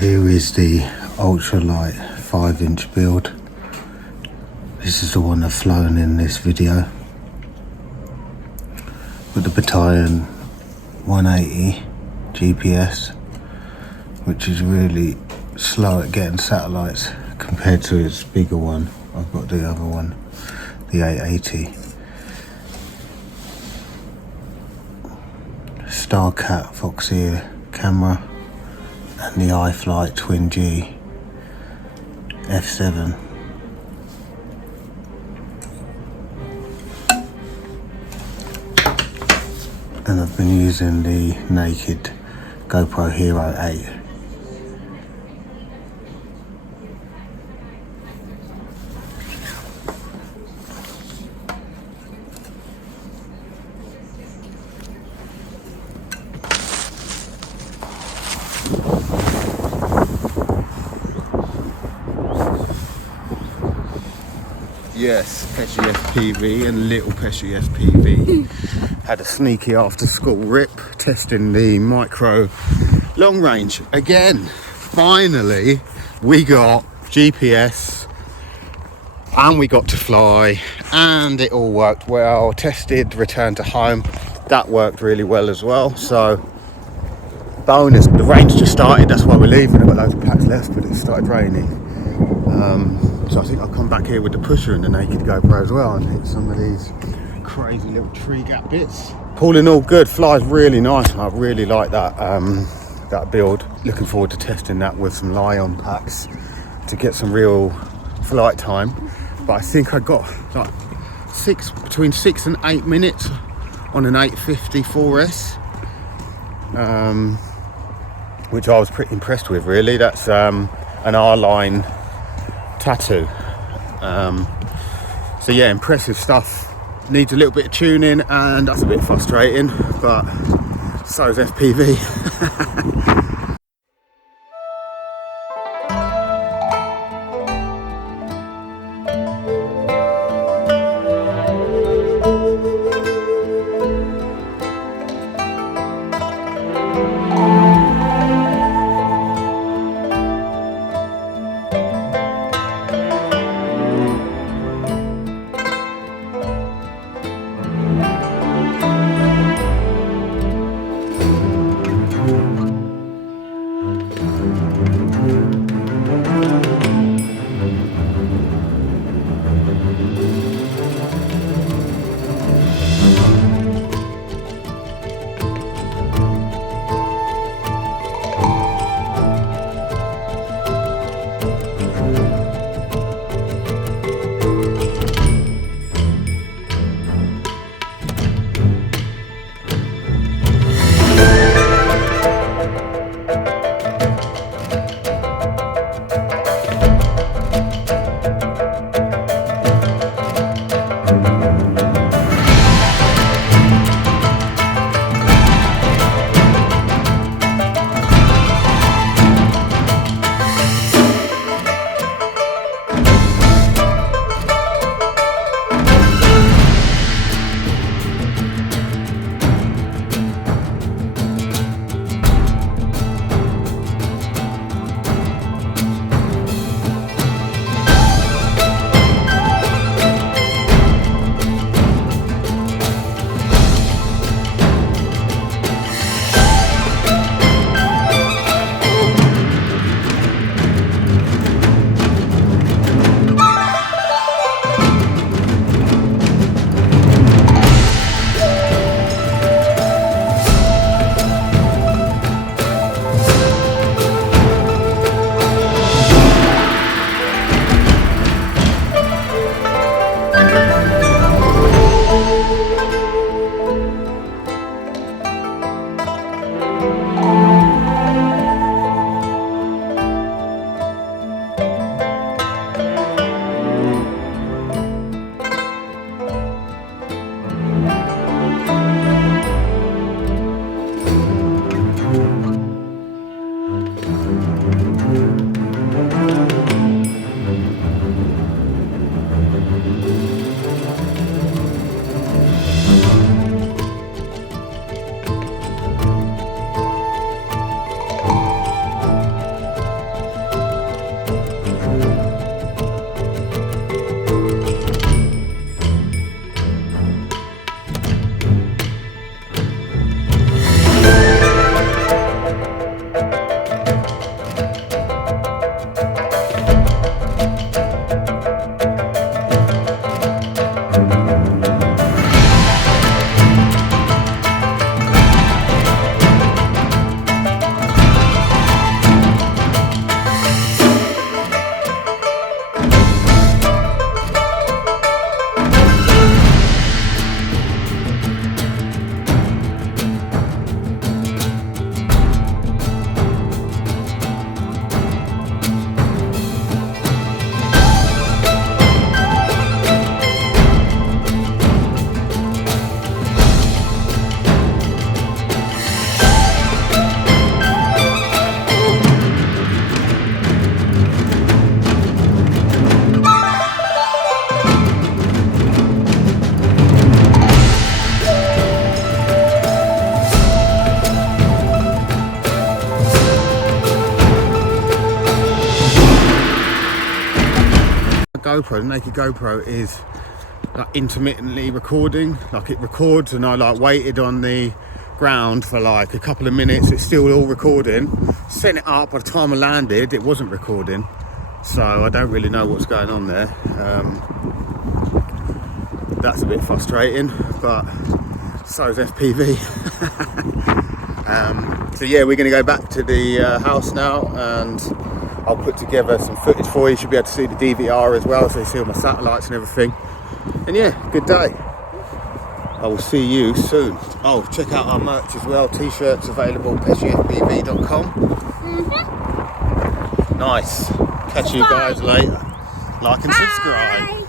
here is the ultralight 5-inch build. This is the one I've flown in this video with the Betian 180 GPS, which is really slow at getting satellites compared to its bigger one. I've got the other one, the 880. StarCat Foxeer camera and the iFlight Twin G F7. And I've been using the naked GoPro Hero 8. Yes, Pesci FPV and little Pesci FPV. Had a sneaky after school rip testing the micro long range. Again, finally we got GPS and we got to fly and it all worked well. Tested, returned to home. That worked really well as well. So bonus, the rain's just started, that's why we're leaving. I've got loads of packs left, but it started raining. So I think I'll come back here with the pusher and the naked GoPro as well and hit some of these crazy little tree gap bits. All in all, good. Flies really nice. I really like that that build. Looking forward to testing that with some Lion packs to get some real flight time. But I think I got like between 6 and 8 minutes on an 850 4S, which I was pretty impressed with. Really, that's an R-line tattoo. So yeah, impressive stuff. Needs a little bit of tuning and that's a bit frustrating, but so is FPV. GoPro, the naked GoPro is like intermittently recording. Like it records, and I like waited on the ground for like a couple of minutes. It's still all recording. Sent it up. By the time I landed, it wasn't recording. So I don't really know what's going on there. That's a bit frustrating, but so is FPV. So yeah, we're going to go back to the house now, and I'll put together some footage for you. You should be able to see the DVR as well, so you see all my satellites and everything. And yeah, good day. I will see you soon. Oh, check out our merch as well. T-shirts available, PetianFPV.com. Nice. Catch you guys later. Like and subscribe.